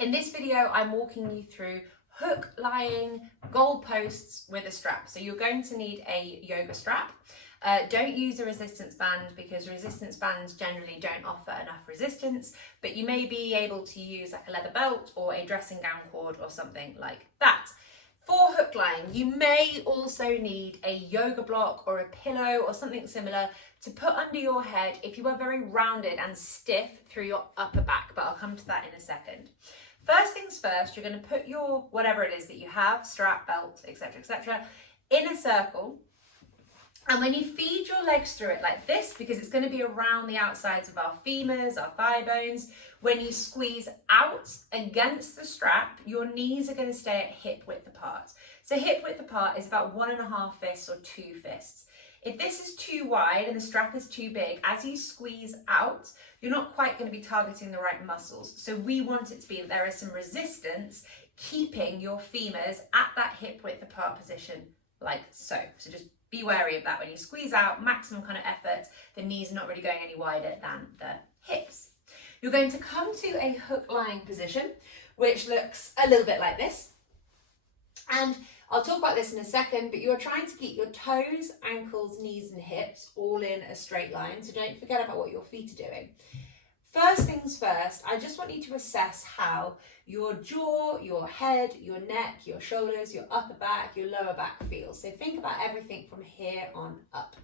In this video, I'm walking you through hook-lying goal posts with a strap. So you're going to need a yoga strap. Don't use a resistance band because resistance bands generally don't offer enough resistance, but you may be able to use like a leather belt or a dressing gown cord or something like that. For hook lying, you may also need a yoga block or a pillow or something similar to put under your head if you are very rounded and stiff through your upper back, but I'll come to that in a second. First things first, you're going to put your whatever it is that you have, strap, belt, etc., in a circle. And when you feed your legs through it like this, because it's going to be around the outsides of our femurs, our thigh bones, when you squeeze out against the strap, your knees are going to stay at hip width apart. So hip width apart is about 1.5 fists or 2 fists. If this is too wide and the strap is too big, as you squeeze out, you're not quite going to be targeting the right muscles. So we want it to be that there is some resistance keeping your femurs at that hip width apart position like so. So just be wary of that. When you squeeze out, maximum kind of effort, the knees are not really going any wider than the hips. You're going to come to a hook lying position, which looks a little bit like this. And I'll talk about this in a second, but you are trying to keep your toes, ankles, knees and hips all in a straight line. So don't forget about what your feet are doing. First things first, I just want you to assess how your jaw, your head, your neck, your shoulders, your upper back, your lower back feels. So think about everything from here on up.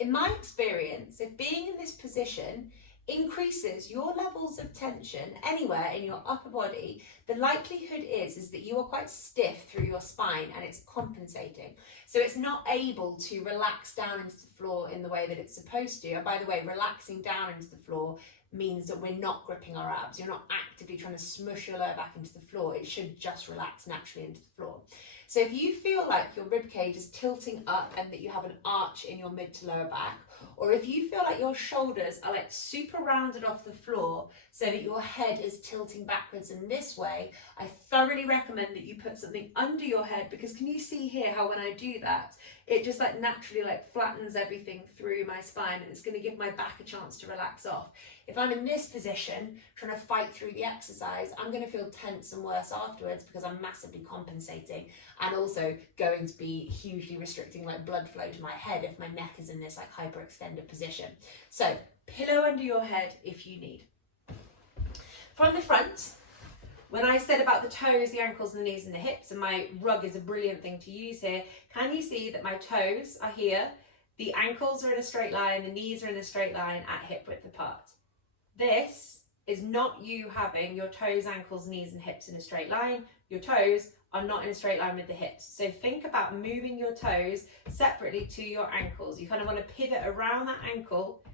In my experience, if being in this position increases your levels of tension anywhere in your upper body, the likelihood is that you are quite stiff through your spine and it's compensating. So it's not able to relax down into the floor in the way that it's supposed to. And by the way, relaxing down into the floor means that we're not gripping our abs. You're not actively trying to smush your lower back into the floor. It should just relax naturally into the floor. So if you feel like your rib cage is tilting up and that you have an arch in your mid to lower back, or if you feel like your shoulders are like super rounded off the floor so that your head is tilting backwards in this way, I thoroughly recommend that you put something under your head, because can you see here how when I do that, it just like naturally like flattens everything through my spine and it's going to give my back a chance to relax off. If I'm in this position trying to fight through the exercise, I'm going to feel tense and worse afterwards because I'm massively compensating and also going to be hugely restricting like blood flow to my head if my neck is in this like hyperextended position. So pillow under your head if you need. From the front, when I said about the toes, the ankles, the knees and the hips, and my rug is a brilliant thing to use here, can you see that my toes are here, the ankles are in a straight line, the knees are in a straight line at hip width apart? This is not you having your toes, ankles, knees and hips in a straight line. Your toes are not in a straight line with the hips. So think about moving your toes separately to your ankles. You kind of want to pivot around that ankle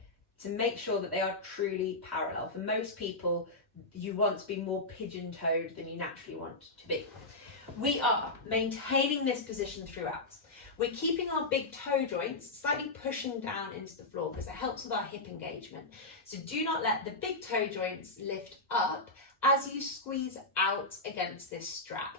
to make sure that they are truly parallel. For most people, you want to be more pigeon-toed than you naturally want to be. We are maintaining this position throughout. We're keeping our big toe joints slightly pushing down into the floor because it helps with our hip engagement. So do not let the big toe joints lift up as you squeeze out against this strap.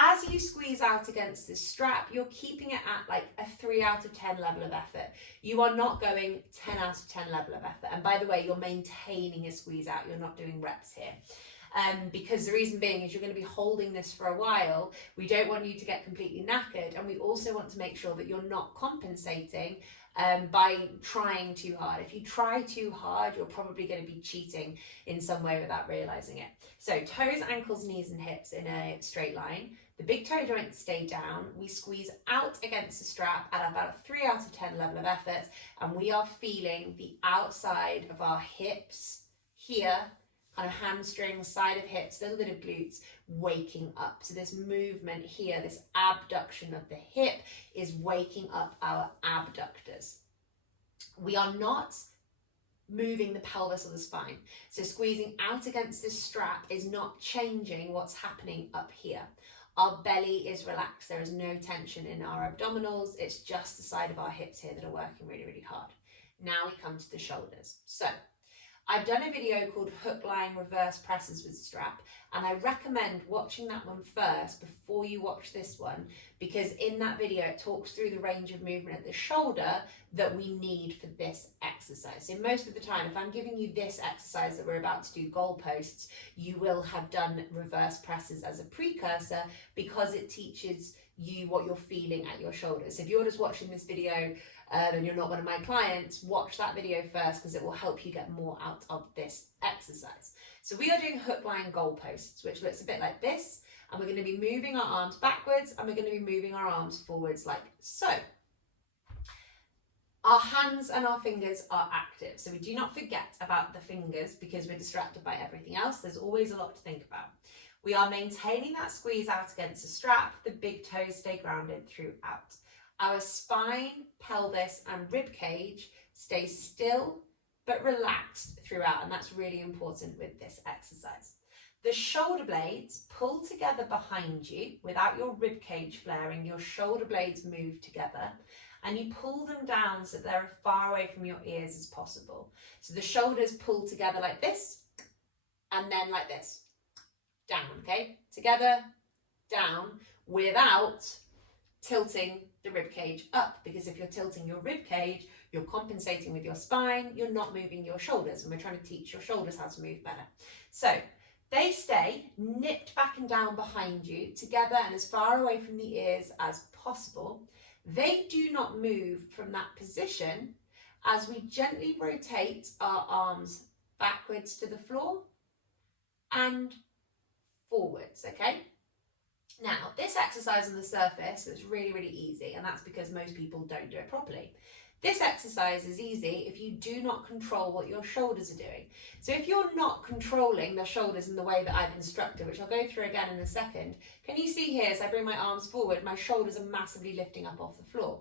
As you squeeze out against this strap, you're keeping it at like a 3 out of 10 level of effort. You are not going 10 out of 10 level of effort. And by the way, you're maintaining a squeeze out. You're not doing reps here. Because the reason being is you're going to be holding this for a while. We don't want you to get completely knackered, and we also want to make sure that you're not compensating by trying too hard. If you try too hard, you're probably going to be cheating in some way without realizing it. So toes, ankles, knees and hips in a straight line. The big toe joints stay down. We squeeze out against the strap at about a 3 out of 10 level of effort, and we are feeling the outside of our hips here, kind of hamstrings, side of hips, a little bit of glutes waking up. So this movement here, this abduction of the hip is waking up our abductors. We are not moving the pelvis or the spine. So squeezing out against this strap is not changing what's happening up here. Our belly is relaxed. There is no tension in our abdominals. It's just the side of our hips here that are working really, really hard. Now we come to the shoulders. So I've done a video called Hook Lying Reverse Presses with Strap, And I recommend watching that one first before you watch this one, because in that video it talks through the range of movement at the shoulder that we need for this exercise. So most of the time, if I'm giving you this exercise that we're about to do, goal posts, you will have done reverse presses as a precursor, because it teaches you what you're feeling at your shoulders. If you're just watching this video and you're not one of my clients, watch that video first, because it will help you get more out of this exercise. So we are doing hook-lying goal posts, which looks a bit like this, and we're going to be moving our arms backwards and we're going to be moving our arms forwards like so. Our hands and our fingers are active, so we do not forget about the fingers because we're distracted by everything else. There's always a lot to think about. We are maintaining that squeeze out against the strap. The big toes stay grounded throughout. Our spine, pelvis and rib cage stay still but relaxed throughout, and that's really important with this exercise. The shoulder blades pull together behind you without your rib cage flaring. Your shoulder blades move together and you pull them down so they're as far away from your ears as possible. So the shoulders pull together like this and then like this. Down, okay? Together, down, without tilting the rib cage up, because if you're tilting your rib cage, you're compensating with your spine, you're not moving your shoulders, and we're trying to teach your shoulders how to move better. So they stay nipped back and down behind you, together and as far away from the ears as possible. They do not move from that position as we gently rotate our arms backwards to the floor and forwards, okay? Now, this exercise on the surface is really, really easy, and that's because most people don't do it properly. This exercise is easy if you do not control what your shoulders are doing. So if you're not controlling the shoulders in the way that I've instructed, which I'll go through again in a second, can you see here as I bring my arms forward, my shoulders are massively lifting up off the floor?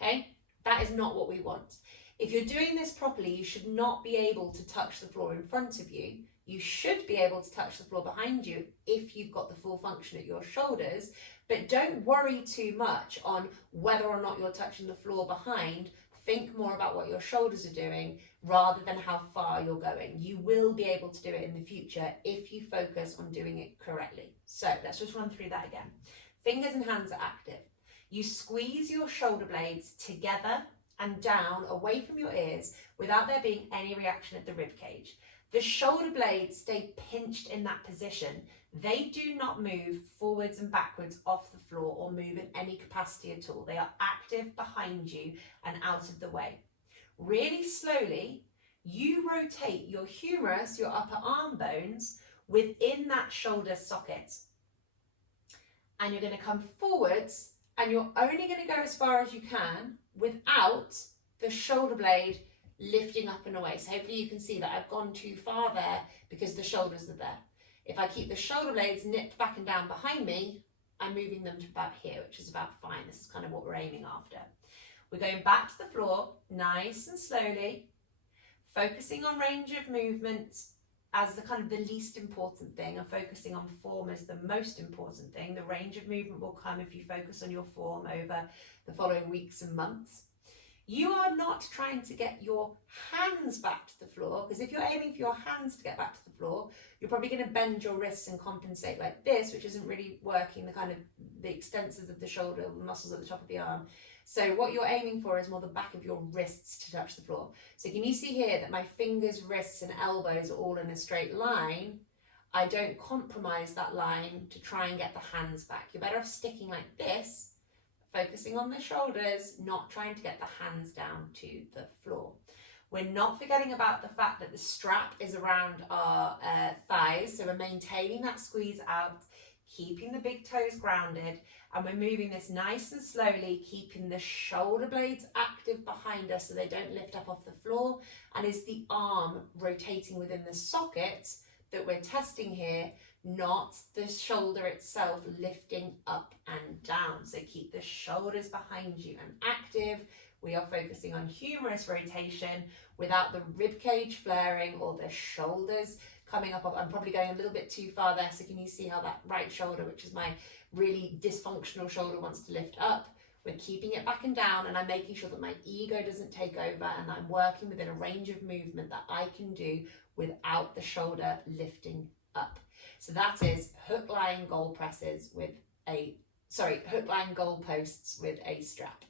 Okay, that is not what we want. If you're doing this properly, you should not be able to touch the floor in front of you. You should be able to touch the floor behind you if you've got the full function at your shoulders, but don't worry too much on whether or not you're touching the floor behind. Think more about what your shoulders are doing rather than how far you're going. You will be able to do it in the future if you focus on doing it correctly. So let's just run through that again. Fingers and hands are active. You squeeze your shoulder blades together and down away from your ears without there being any reaction at the rib cage. The shoulder blades stay pinched in that position. They do not move forwards and backwards off the floor or move in any capacity at all. They are active behind you and out of the way. Really slowly, you rotate your humerus, your upper arm bones, within that shoulder socket. And you're going to come forwards, and you're only going to go as far as you can without the shoulder blade lifting up and away. So hopefully you can see that I've gone too far there because the shoulders are there. If I keep the shoulder blades nipped back and down behind me, I'm moving them to about here, which is about fine. This is kind of what we're aiming after. We're going back to the floor, nice and slowly, focusing on range of movement as the kind of the least important thing, and focusing on form as the most important thing. The range of movement will come if you focus on your form over the following weeks and months. You are not trying to get your hands back to the floor, because if you're aiming for your hands to get back to the floor, you're probably going to bend your wrists and compensate like this, which isn't really working the kind of the extensors of the shoulder, the muscles at the top of the arm. So what you're aiming for is more the back of your wrists to touch the floor. So can you see here that my fingers, wrists and elbows are all in a straight line? I don't compromise that line to try and get the hands back. You're better off sticking like this, focusing on the shoulders, not trying to get the hands down to the floor. We're not forgetting about the fact that the strap is around our thighs, so we're maintaining that squeeze out, keeping the big toes grounded, and we're moving this nice and slowly, keeping the shoulder blades active behind us so they don't lift up off the floor, and is the arm rotating within the socket that we're testing here, not the shoulder itself lifting up and down. So keep the shoulders behind you and active. We are focusing on humerus rotation without the rib cage flaring or the shoulders coming up. I'm probably going a little bit too far there, so can you see how that right shoulder, which is my really dysfunctional shoulder, wants to lift up? We're keeping it back and down, and I'm making sure that my ego doesn't take over, and I'm working within a range of movement that I can do without the shoulder lifting up. So that is hook lying goal presses with hook lying goal posts with a strap.